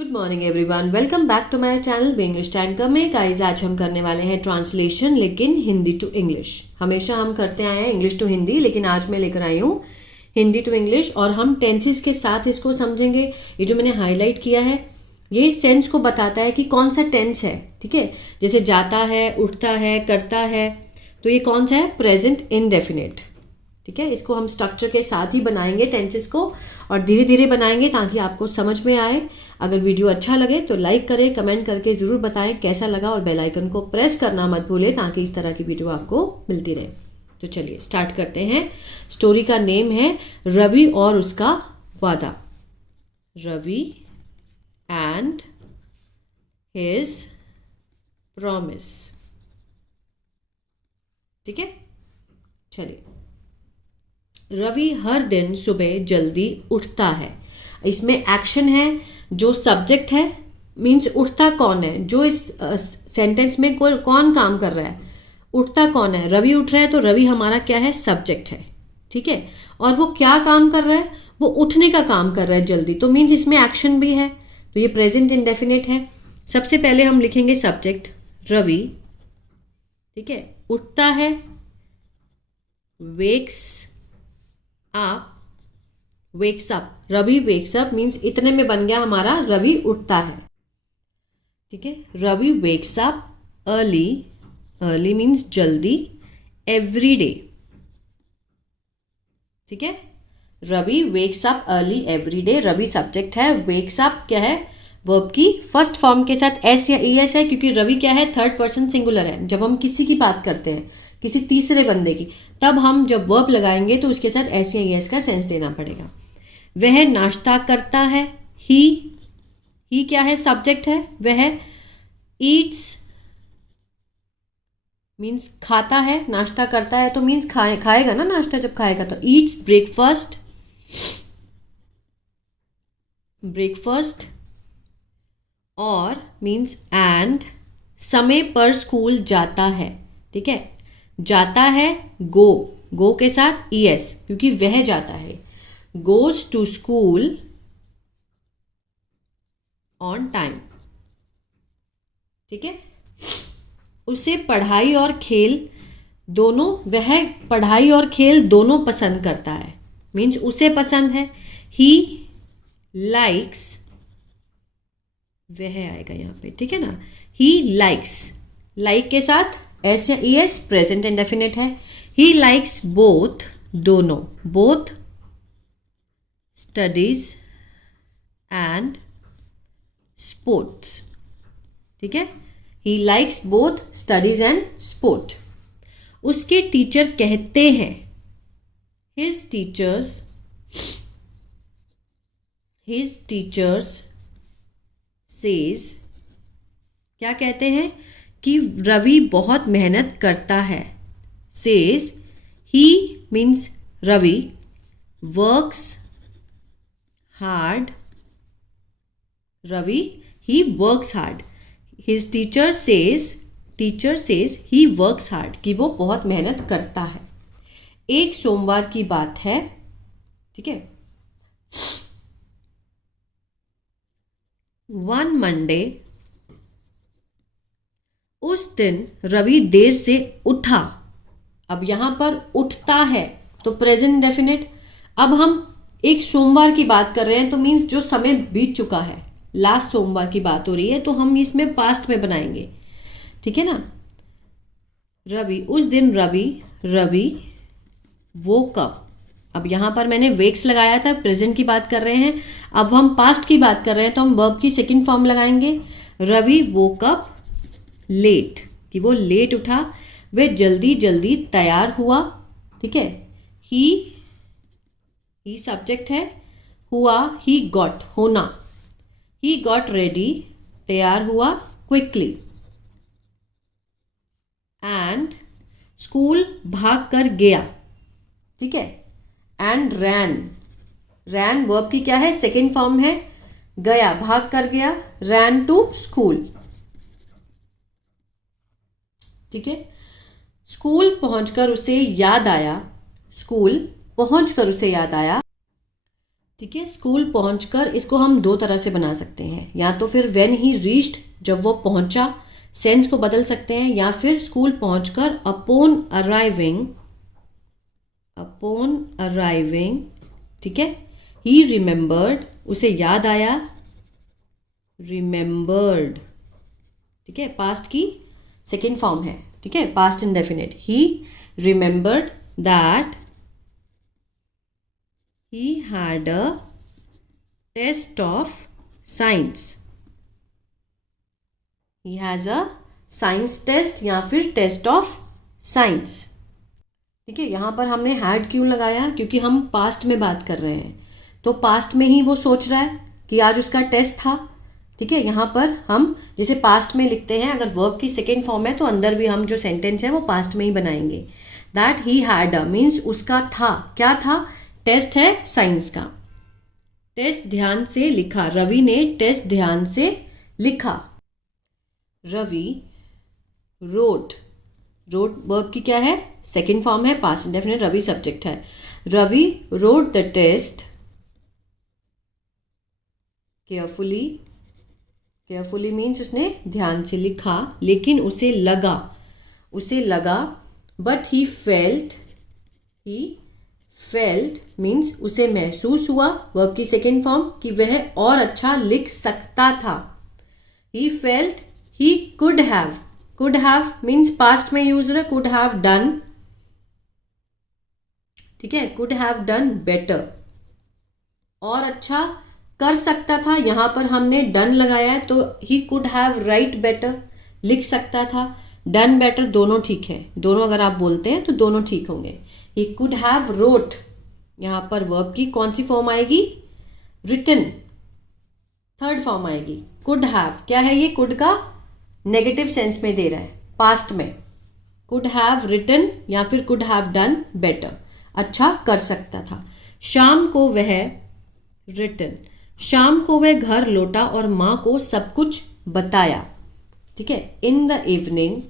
Good morning everyone, welcome back to my channel be English tanker में। Guys, आज हम करने वाले हैं ट्रांसलेशन, लेकिन हिंदी टू इंग्लिश। हमेशा हम करते आए हैं इंग्लिश टू हिंदी, लेकिन आज मैं लेकर आई हूँ हिंदी टू इंग्लिश और हम टेंसेस के साथ इसको समझेंगे। ये जो मैंने हाईलाइट किया है ये सेंस को बताता है कि कौन सा टेंस है। ठीक है, जैसे जाता है, उठता है, करता है, तो ये कौन सा है? Present indefinite. ठीक है, इसको हम स्ट्रक्चर के साथ ही बनाएंगे टेंसेस को, और धीरे धीरे बनाएंगे ताकि आपको समझ में आए। अगर वीडियो अच्छा लगे तो लाइक करें, कमेंट करके ज़रूर बताएं कैसा लगा, और बेल आइकन को प्रेस करना मत भूलें ताकि इस तरह की वीडियो आपको मिलती रहे। तो चलिए स्टार्ट करते हैं। स्टोरी का नेम है रवि और उसका वादा। Ravi and his promise. ठीक है, चलिए। रवि हर दिन सुबह जल्दी उठता है। इसमें एक्शन है, जो सब्जेक्ट है मीन्स उठता कौन है, जो इस सेंटेंस में कौन काम कर रहा है, उठता कौन है? रवि उठ रहा है, तो रवि हमारा क्या है? सब्जेक्ट है। ठीक है, और वो क्या काम कर रहा है? वो उठने का काम कर रहा है जल्दी, तो मीन्स इसमें एक्शन भी है, तो ये प्रेजेंट इंडेफिनिट है। सबसे पहले हम लिखेंगे सब्जेक्ट रवि। ठीक है, उठता है, wakes up, wakes up. Ravi wakes up means इतने में बन गया हमारा रवि उठता है। ठीक है, Ravi wakes up early, early means जल्दी, एवरी डे। ठीक है, Ravi wakes up early every day. Ravi subject है, वेक्स अप क्या है? वर्ब की फर्स्ट फॉर्म के साथ एस या ई एस है, क्योंकि रवि क्या है? थर्ड पर्सन सिंगुलर है। जब हम किसी की बात करते हैं, किसी तीसरे बंदे की, तब हम जब वर्ब लगाएंगे तो उसके साथ एस या ई एस का सेंस देना पड़ेगा। वह नाश्ता करता है, ही क्या है? सब्जेक्ट है। वह ईट्स मीन्स खाता है, नाश्ता करता है तो मीन्स खाएगा ना नाश्ता, जब खाएगा तो ईट्स ब्रेकफास्ट, ब्रेकफास्ट। और मीन्स एंड समय पर स्कूल जाता है। ठीक है, जाता है गो, गो के साथ ई एस, क्योंकि वह जाता है। Goes to school on time. ठीक है, उसे पढ़ाई और खेल दोनों, वह पढ़ाई और खेल दोनों पसंद करता है, मीन्स उसे पसंद है। ही लाइक्स, वह आएगा यहाँ पे। ठीक है ना, ही लाइक्स, लाइक के साथ एस या ई एस, प्रेजेंट इंडेफिनिट है। ही लाइक्स बोथ, दोनों, बोथ स्टडीज एंड स्पोर्ट्स। ठीक है, he likes both studies and sport. उसके टीचर कहते हैं, हिज टीचर्स सेज, क्या कहते हैं? कि रवि बहुत मेहनत करता है। Says, he means Ravi works hard, Ravi he works hard. His teacher says he works hard, कि वो बहुत मेहनत करता है। एक सोमवार की बात है। ठीक है, वन मंडे, उस दिन रवि देर से उठा। अब यहां पर उठता है तो प्रेजेंट डेफिनेट। अब हम एक सोमवार की बात कर रहे हैं, तो मीन्स जो समय बीत चुका है, लास्ट सोमवार की बात हो रही है, तो हम इसमें पास्ट में बनाएंगे। ठीक है ना, रवि, उस दिन रवि वोक अप। अब यहां पर मैंने वेक्स लगाया था, प्रेजेंट की बात कर रहे हैं। अब हम पास्ट की बात कर रहे हैं, तो हम वर्ब की सेकंड फॉर्म लगाएंगे। रवि वोक अप लेट, कि वो लेट उठा, वह जल्दी जल्दी तैयार हुआ। ठीक है, ही सब्जेक्ट है, हुआ ही गॉट, होना, ही गॉट रेडी, तैयार हुआ क्विकली। एंड स्कूल भाग कर गया। ठीक है, एंड रैन वर्ब की क्या है? सेकेंड फॉर्म है। गया, भाग कर गया, रैन टू स्कूल। ठीक है, स्कूल पहुंचकर उसे याद आया, ठीक है, स्कूल पहुंचकर इसको हम दो तरह से बना सकते हैं, या तो फिर व्हेन ही रीच्ड, जब वो पहुंचा, सेंस को बदल सकते हैं, या फिर स्कूल पहुंचकर अपॉन अराइविंग, अपॉन अराइविंग, ठीक है, ही रिमेंबर्ड, उसे याद आया, रिमेंबर्ड, ठीक है, पास्ट की सेकेंड फॉर्म है, ठीक है, past indefinite, he remembered that he had a test of science, he has a science test या फिर टेस्ट ऑफ साइंस। ठीक है, यहाँ पर हमने हैड क्यों लगाया, क्योंकि हम पास्ट में बात कर रहे हैं, तो पास्ट में ही वो सोच रहा है कि आज उसका टेस्ट था। ठीक है, यहाँ पर हम जैसे पास्ट में लिखते हैं, अगर वर्ब की सेकेंड फॉर्म है तो अंदर भी हम जो सेंटेंस है वो पास्ट में ही बनाएंगे। That he had a means उसका था, क्या था, टेस्ट है साइंस का। टेस्ट ध्यान से लिखा, रवि ने टेस्ट ध्यान से लिखा। रवि रोट, रोट वर्ब की क्या है, सेकेंड फॉर्म है, पास्ट इंडेफिनिट, रवि सब्जेक्ट है। Ravi wrote the test carefully, carefully means उसने ध्यान से लिखा, लेकिन उसे लगा, उसे लगा, but he felt, he felt means उसे महसूस हुआ, वर्ब की सेकेंड फॉर्म, कि वह और अच्छा लिख सकता था। ही felt he could have means past में यूज है, कुड हैव डन, ठीक है, कुड हैव डन बेटर, और अच्छा कर सकता था, यहां पर हमने डन लगाया है तो he could have right better, लिख सकता था, डन बेटर दोनों ठीक है, दोनों अगर आप बोलते हैं तो दोनों ठीक होंगे। ही कुड हैव रोट, यहाँ पर वर्ब की कौन सी फॉर्म आएगी, रिटन, थर्ड फॉर्म आएगी। कुड हैव क्या है, ये कुड का नेगेटिव सेंस में दे रहा है, पास्ट में, कुड हैव रिटन या फिर कुड हैव डन बेटर, अच्छा कर सकता था। शाम को वह, रिटन, शाम को वह घर लौटा और माँ को सब कुछ बताया। ठीक है, in the evening,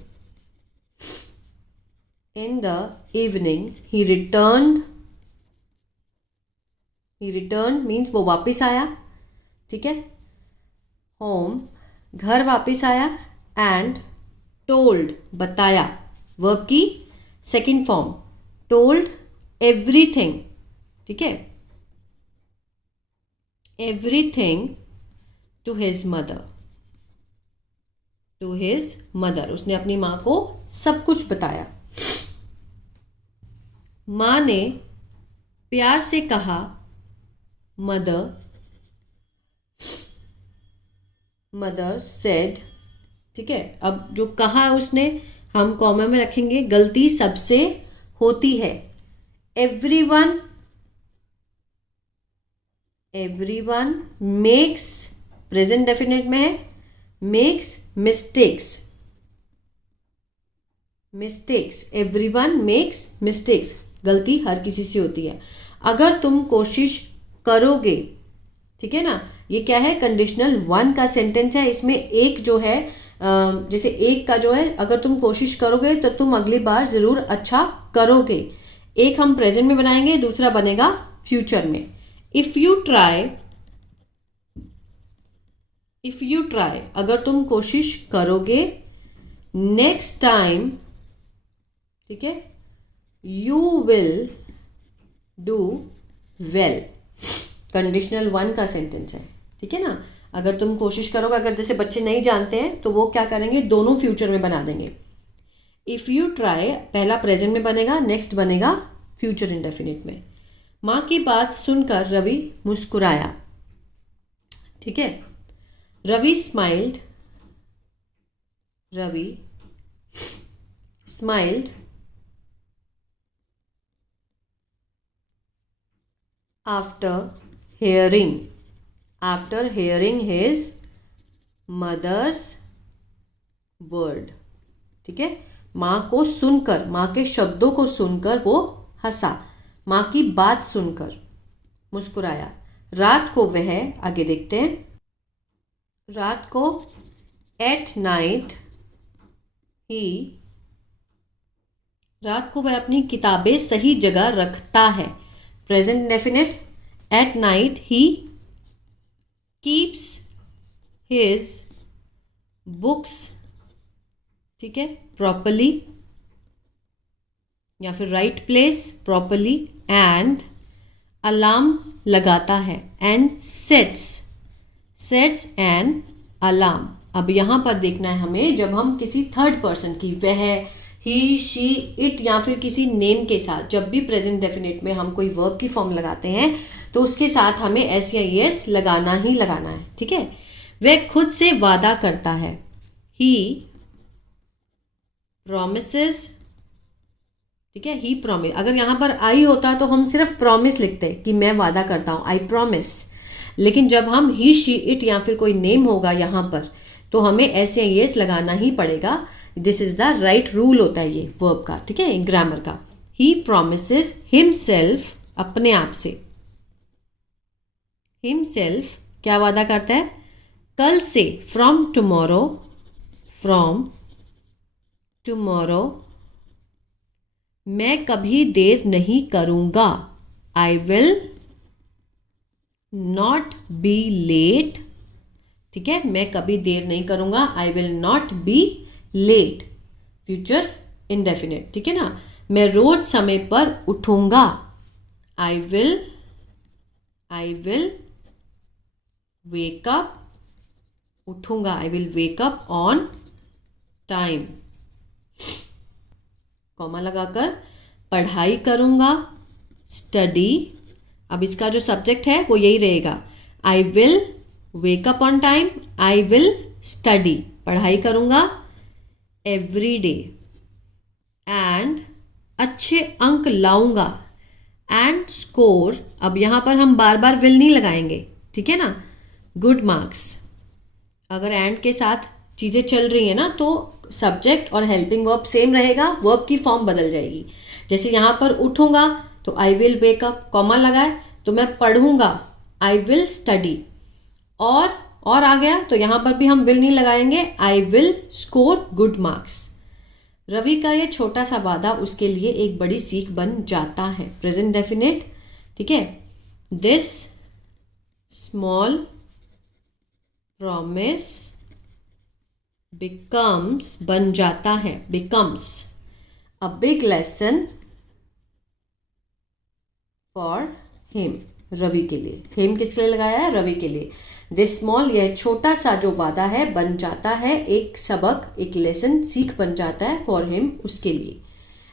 in the evening he returned, he return means वो वापस आया, ठीक है, होम घर वापस आया, एंड टोल्ड बताया, वर्ब की सेकेंड फॉर्म, टोल्ड एवरीथिंग, ठीक है, everything to his mother, to his mother, उसने अपनी माँ को सब कुछ बताया। माँ ने प्यार से कहा, मदर, मदर सेड, ठीक है, अब जो कहा है उसने हम कॉमा में रखेंगे, गलती सबसे होती है। Everyone, everyone makes, present definite में है, makes mistakes, mistakes, everyone makes mistakes, गलती हर किसी से होती है। अगर तुम कोशिश करोगे, ठीक है ना, ये क्या है, कंडीशनल वन का सेंटेंस है, इसमें एक जो है जैसे एक का जो है, अगर तुम कोशिश करोगे तो तुम अगली बार जरूर अच्छा करोगे। एक हम प्रेजेंट में बनाएंगे, दूसरा बनेगा फ्यूचर में। If you try, if you try अगर तुम कोशिश करोगे, नेक्स्ट टाइम, ठीक है, you will do well, conditional one का सेंटेंस है, ठीक है ना। अगर तुम कोशिश करोगे, अगर जैसे बच्चे नहीं जानते हैं तो वो क्या करेंगे, दोनों फ्यूचर में बना देंगे। इफ यू ट्राई पहला प्रेजेंट में बनेगा, नेक्स्ट बनेगा फ्यूचर इंडेफिनिट में। माँ की बात सुनकर रवि मुस्कुराया, ठीक है, Ravi smiled, Ravi smiled after hearing, after hearing his mother's word, ठीक है, माँ को सुनकर, माँ के शब्दों को सुनकर वो हंसा, माँ की बात सुनकर मुस्कुराया। रात को वह, आगे देखते हैं, रात को एट नाइट ही, रात को वह अपनी किताबें सही जगह रखता है, present definite, at night he keeps his books, ठीक है, प्रॉपरली या फिर right place, properly, and alarms लगाता है, एंड सेट्स एन अलार्म। अब यहाँ पर देखना है हमें, जब हम किसी थर्ड पर्सन की, वह, ही, शी, इट या फिर किसी नेम के साथ जब भी प्रेजेंट डेफिनेट में हम कोई वर्ब की फॉर्म लगाते हैं तो उसके साथ हमें एस या एस लगाना ही लगाना है, ठीक है। वह खुद से वादा करता है, ही प्रोमिसेस, ठीक है, ही प्रॉमिस। अगर यहाँ पर आई होता तो हम सिर्फ प्रॉमिस लिखते कि मैं वादा करता हूँ, आई प्रॉमिस। लेकिन जब हम ही, शी, इट या फिर कोई नेम होगा यहाँ पर तो हमें एस या एस लगाना ही पड़ेगा। This is the right rule होता है ये वर्ब का, ठीक है, ग्रामर का। ही प्रोमिसेस हिमसेल्फ, अपने आप से, हिमसेल्फ क्या वादा करता है, कल से, फ्रॉम टुमारो मैं कभी देर नहीं करूंगा, I will not be late, ठीक है, मैं कभी देर नहीं करूंगा, I will not be late, future indefinite, ठीक है ना। मैं रोज समय पर उठूंगा, आई विल वेक अप, उठूंगा, I will wake up on time, comma लगाकर, पढ़ाई करूंगा, स्टडी। अब इसका जो सब्जेक्ट है वो यही रहेगा, आई will wake up on time, I will study, पढ़ाई करूंगा, एवरी डे, एंड अच्छे अंक लाऊंगा, एंड स्कोर। अब यहां पर हम बार बार विल नहीं लगाएंगे, ठीक है ना, गुड मार्क्स। अगर एंड के साथ चीज़ें चल रही है ना तो सब्जेक्ट और हेल्पिंग वर्ब सेम रहेगा, वर्ब की फॉर्म बदल जाएगी। जैसे यहाँ पर उठूंगा तो आई विल वेक अप, कॉमा लगाए तो मैं पढ़ूंगा, आई विल स्टडी, और आ गया तो यहाँ पर भी हम विल नहीं लगाएंगे, I will score good marks. Ravi का ये छोटा सा वादा उसके लिए एक बड़ी सीख बन जाता है, प्रेजेंट डेफिनेट, ठीक है। दिस स्मॉल प्रॉमिस बिकम्स, बन जाता है, becomes a big lesson for him, Ravi के लिए। हिम किसके लिए लगाया है, रवि के लिए। दिस स्मॉल, यह छोटा सा जो वादा है, बन जाता है एक सबक, एक लेसन, सीख बन जाता है, फॉर हिम, उसके लिए।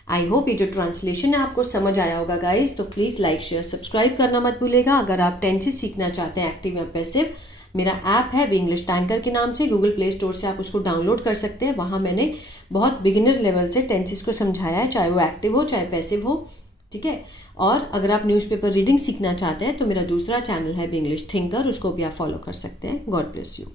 आई होप ये जो ट्रांसलेशन है आपको समझ आया होगा गाइज। तो प्लीज़ लाइक, शेयर, सब्सक्राइब करना मत भूलेगा। अगर आप टेंसेस सीखना चाहते हैं एक्टिव या पैसिव, मेरा ऐप है इंग्लिश टैंकर के नाम से, गूगल प्ले स्टोर से आप उसको डाउनलोड कर सकते हैं। वहाँ मैंने बहुत बिगिनर लेवल से टेंसेस को समझाया है, चाहे वो एक्टिव हो चाहे पैसिव हो, ठीक है। और अगर आप न्यूज़पेपर रीडिंग सीखना चाहते हैं तो मेरा दूसरा चैनल है इंग्लिश थिंकर, उसको भी आप फॉलो कर सकते हैं। God bless you.